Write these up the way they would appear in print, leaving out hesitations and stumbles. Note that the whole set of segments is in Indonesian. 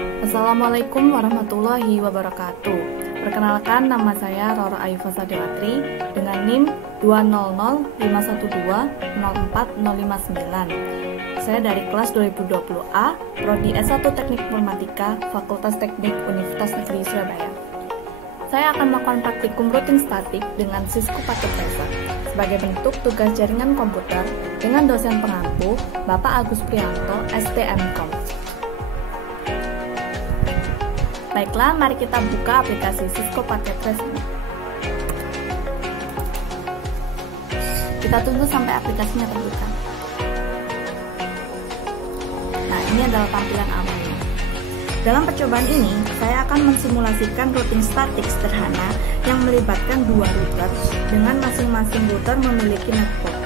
Assalamualaikum warahmatullahi wabarakatuh. Perkenalkan, nama saya Roro Ayufa Sadewatri dengan NIM 2005120404059. Saya dari kelas 2020A, Prodi S1 Teknik Informatika, Fakultas Teknik Universitas Negeri Surabaya. Saya akan melakukan praktikum routing statik dengan Cisco Packet Tracer sebagai bentuk tugas jaringan komputer dengan dosen pengampu Bapak Agus Prianto, STMKOM. Baiklah, mari kita buka aplikasi Cisco Packet Tracer. Kita tunggu sampai aplikasinya terbuka. Nah, ini adalah tampilan awalnya. Dalam percobaan ini, saya akan mensimulasikan routing statik sederhana yang melibatkan dua router dengan masing-masing router memiliki network.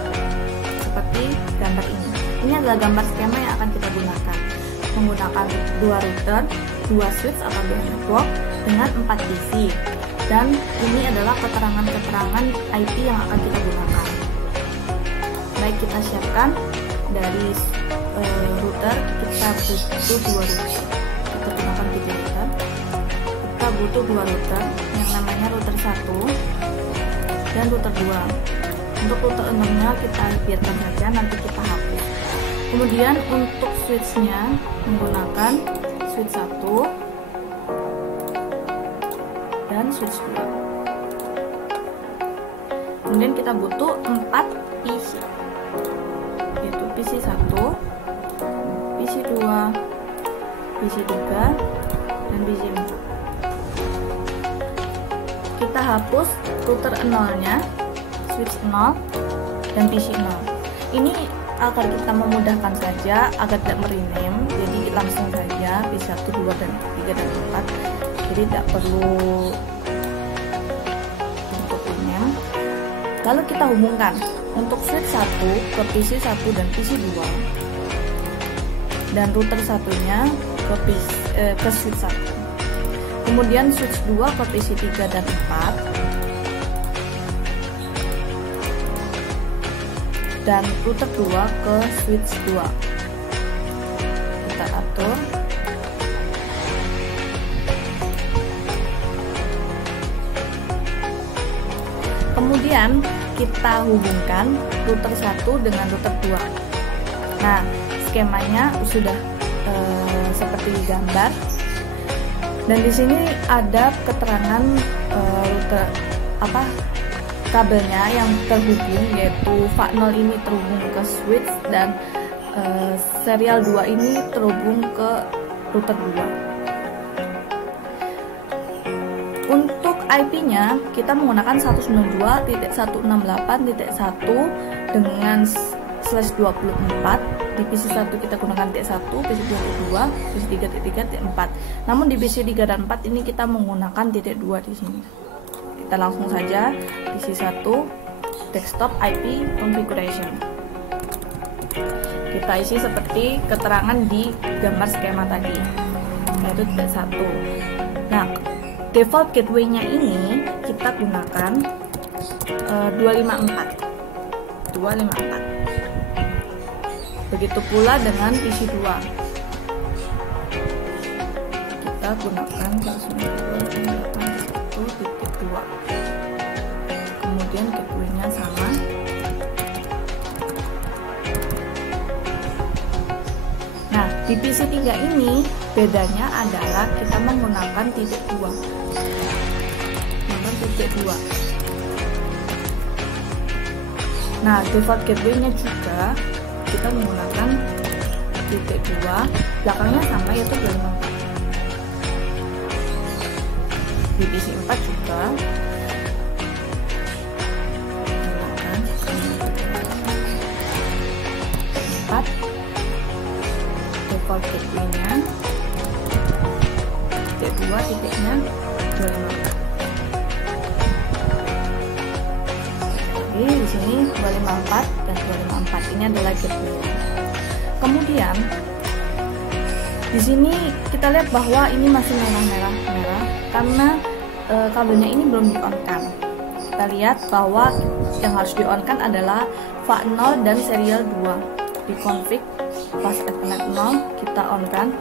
Seperti gambar ini. Ini adalah gambar skema yang akan kita gunakan. Menggunakan dua router, dua switch atau dua network dengan 4 DC, dan ini adalah keterangan-keterangan IP yang akan kita gunakan. Baik, kita siapkan dari router. Kita butuh dua router, kita gunakan 3 router. Kita butuh dua router yang namanya router 1 dan router 2. Untuk router 6-nya kita biarkan saja, nanti kita hapus. Kemudian untuk switch-nya menggunakan switch 1 dan switch 2. Kemudian kita butuh 4 PC, yaitu PC 1, PC 2, PC 3, dan PC 4. Kita hapus router 0-nya, switch 0, dan PC 0. Ini agar kita memudahkan saja, agar tidak merename, jadi langsung saja PC 1, 2, dan 3, dan 4. Jadi tidak perlu untuk rename. Lalu kita hubungkan untuk switch 1 ke PC 1 dan PC 2, dan router satunya ke switch 1. Kemudian switch 2 ke PC 3 dan 4, dan router 2 ke switch 2. Kita atur. Kemudian kita hubungkan router 1 dengan router 2. Nah, skemanya sudah seperti gambar. Dan di sini ada keterangan router kabelnya yang terhubung, yaitu VA0 ini terhubung ke switch dan serial 2 ini terhubung ke router 2. Untuk IP-nya kita menggunakan 192.168.1 dengan /24. Di PC 1 kita gunakan T1, PC 2, PC 3.3, T4. Namun di PC 3 dan 4 ini kita menggunakan T2 di sini. Kita langsung saja PC 1 desktop IP configuration. Kita isi seperti keterangan di gambar skema tadi, yaitu T1. Nah, default gateway-nya ini kita gunakan 254. Begitu pula dengan PC 2. Kita gunakan 192.1.2. Kemudian gateway-nya sama. Nah, di PC 3 ini bedanya adalah kita menggunakan titik 2. Nah, default gateway-nya juga kita menggunakan titik 2, belakangnya sama, yaitu 254. Di PC 4 juga menggunakan 4 default gateway-nya, titik 2, titiknya 254. Jadi di sini 254 dan 254 ini adalah gateway. Kemudian di sini kita lihat bahwa ini masih merah karena kabelnya ini belum di-on-kan. Kita lihat bahwa yang harus di-on-kan adalah VA0 dan serial 2. Di config pas Ethernet 0 kita on-kan,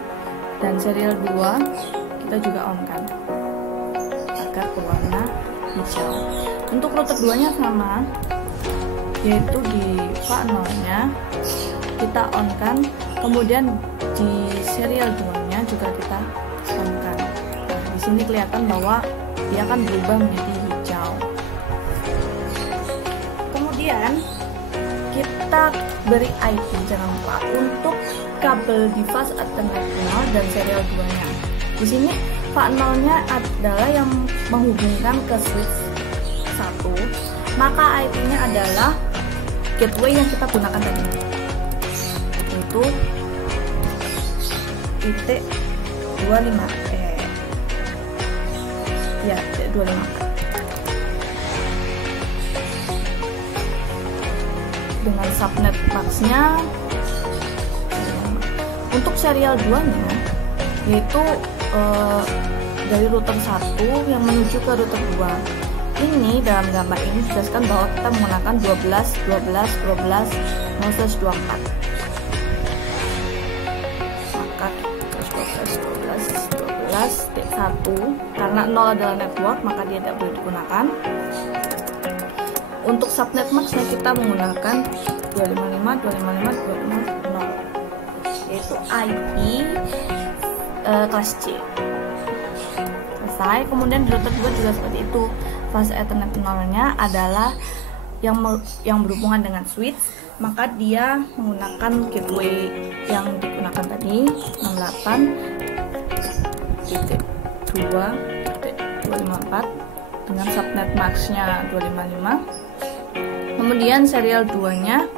dan serial 2 kita juga on kan agar berwarna hijau. Untuk router 2 nya sama, yaitu di VA0 nya kita on kan, kemudian di serial 2 nya juga kita on kan. Nah, di sini kelihatan bahwa dia akan berubah menjadi hijau. Kemudian kita beri IP, jangan lupa, untuk kabel device Ethernet 0 dan serial 2 nya. Di sini VA0 nya adalah yang menghubungkan ke switch 1, maka IP nya adalah gateway yang kita gunakan tadi, yaitu titik 25 ya 25 dengan subnet maxnya. Untuk serial 2 nya yaitu dari router 1 yang menuju ke router 2. Ini dalam gambar ini dijelaskan bahwa kita menggunakan 12/12/12/24. Maka 12/12/12/1 karena 0 adalah network maka dia tidak boleh digunakan. Untuk subnet maxnya kita menggunakan 255.255.255.0, yaitu IP kelas C. Selesai. Kemudian di router 2 juga seperti itu. Fase Ethernet 0-nya adalah yang berhubungan dengan switch, maka dia menggunakan gateway yang digunakan tadi 68.2.254 dengan subnet maxnya 255. Kemudian serial 2-nya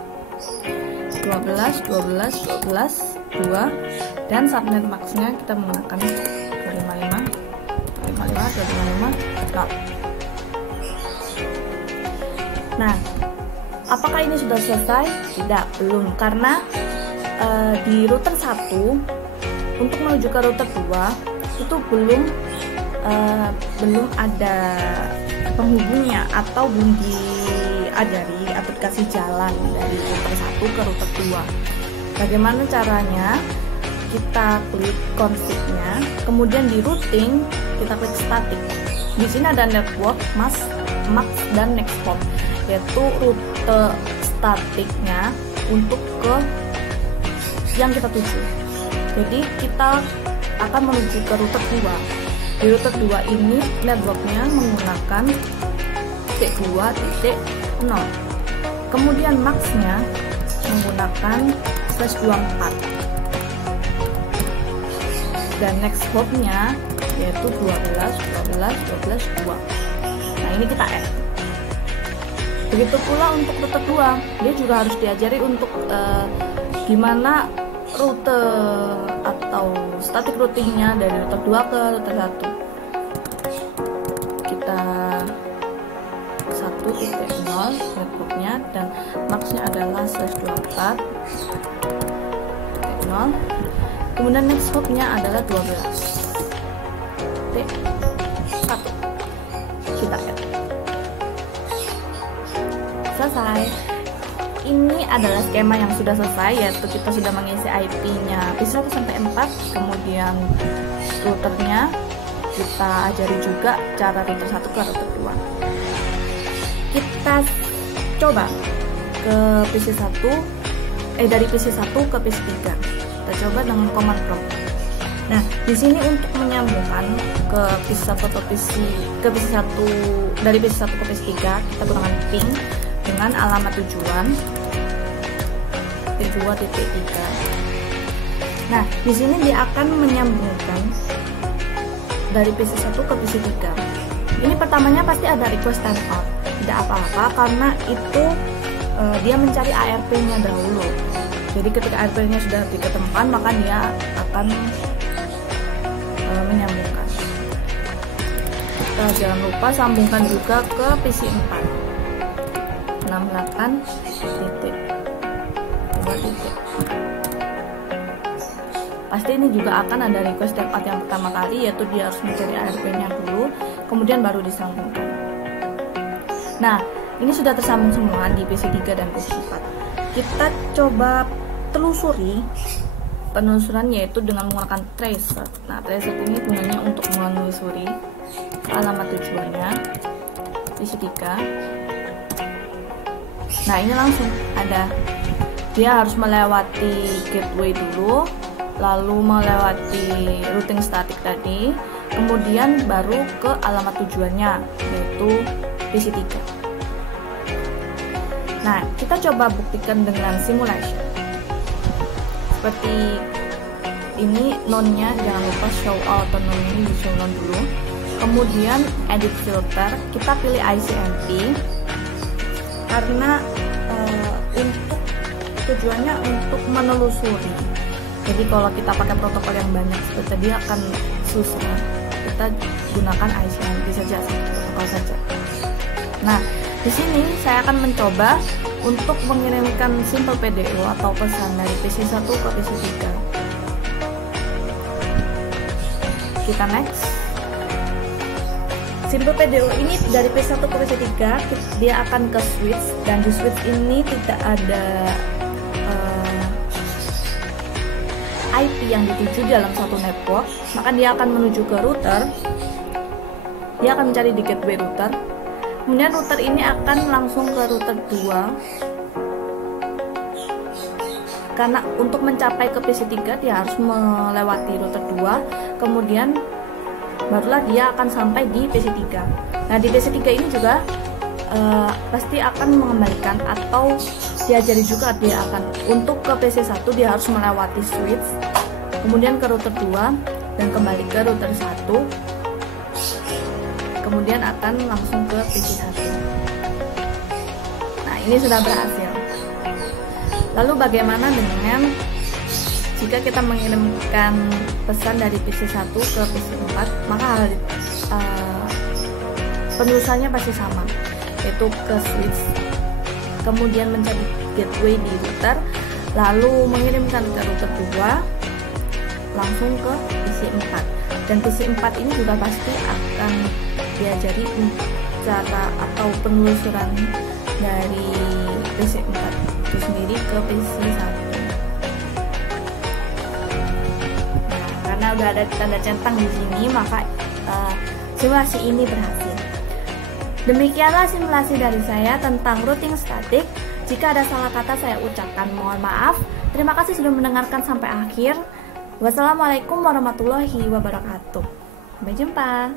12/12/12/2 dan subnet maxnya kita menggunakan 255.255.255.0. Nah, apakah ini sudah selesai? Tidak, belum, karena di router 1 untuk menuju ke router 2 itu belum ada penghubungnya atau belum diajari aplikasi jalan dari router 1 ke router 2. Bagaimana caranya? Kita klik config-nya, kemudian di routing kita klik static. Di sini ada network, max, dan next hop, yaitu rute statiknya untuk ke yang kita tuju. Jadi kita akan menuju ke router 2. Di router 2 ini networknya menggunakan titik 2.0. Kemudian maxnya menggunakan /24 dan next hopnya yaitu 12/12/12/2. Nah, ini kita add. Begitu pula untuk router 2, dia juga harus diajari untuk gimana rute atau static routingnya dari router 2 ke router 1. Kita 1.0 networknya dan maxnya adalah /24.0. Kemudian next hopnya adalah 12.1. Kita add. Selesai. Ini adalah skema yang sudah selesai, yaitu kita sudah mengisi IP-nya P1 sampai 4, kemudian routernya kita ajari juga cara router 1 ke router 2. Kita coba ke PC1, dari PC1 ke PC3. Kita coba dengan command prompt. Nah, di sini untuk menyambungkan ke PC1 ke PC1 dari PC1 ke PC3 kita gunakan ping dengan alamat tujuan P2.3. Nah, di sini dia akan menyambungkan dari PC1 ke PC3. Ini pertamanya pasti ada request timeout. Tidak apa-apa karena itu dia mencari ARP-nya dahulu. Jadi ketika ARP-nya sudah diketemukan maka dia akan menyambungkan. Kita jangan lupa sambungkan juga ke PC4 68.2. Pasti ini juga akan ada request timeout yang pertama kali, yaitu dia harus mencari ARP-nya dulu, kemudian baru disambungkan. Nah, ini sudah tersambung semua di PC3 dan PC4. Kita coba telusuri penelusuran yaitu dengan menggunakan tracer. Nah, tracer ini gunanya untuk menelusuri alamat tujuannya PC3. Nah, ini langsung ada, dia harus melewati gateway dulu, lalu melewati routing static tadi, kemudian baru ke alamat tujuannya yaitu PC3. Nah, kita coba buktikan dengan simulation. Seperti ini none-nya, jangan lupa show all atau none ini di show none dulu. Kemudian edit filter, kita pilih ICMP karena untuk tujuannya untuk menelusuri. Jadi kalau kita pakai protokol yang banyak seperti tadi akan susah. Kita gunakan ICMP saja, protokol saja. Nah, di sini saya akan mencoba untuk mengirimkan simple PDO atau pesan dari PC1 ke PC3. Kita next. Simple PDO ini dari PC1 ke PC3, dia akan ke switch, dan di switch ini tidak ada IP yang dituju dalam satu network, maka dia akan menuju ke router. Dia akan mencari di gateway router. Kemudian router ini akan langsung ke router 2. Karena untuk mencapai ke PC3 dia harus melewati router 2, kemudian barulah dia akan sampai di PC3. Nah, di PC3 ini juga pasti akan mengembalikan atau diajari juga dia akan untuk ke PC1 dia harus melewati switch, kemudian ke router 2 dan kembali ke router 1. Kemudian akan langsung ke PC1. Nah, ini sudah berhasil. Lalu bagaimana dengan jika kita mengirimkan pesan dari PC1 ke PC4? Maka penelusurannya pasti sama, yaitu ke switch, kemudian mencari gateway di router, lalu mengirimkan ke router 2, langsung ke PC4. Dan PC4 ini juga pasti akan diajari cara atau penelusuran dari PC4 itu sendiri ke PC1. Nah, karena udah ada tanda centang di sini, maka simulasi ini berhasil. Demikianlah simulasi dari saya tentang routing static. Jika ada salah kata saya ucapkan mohon maaf. Terima kasih sudah mendengarkan sampai akhir. Wassalamualaikum warahmatullahi wabarakatuh. Sampai jumpa.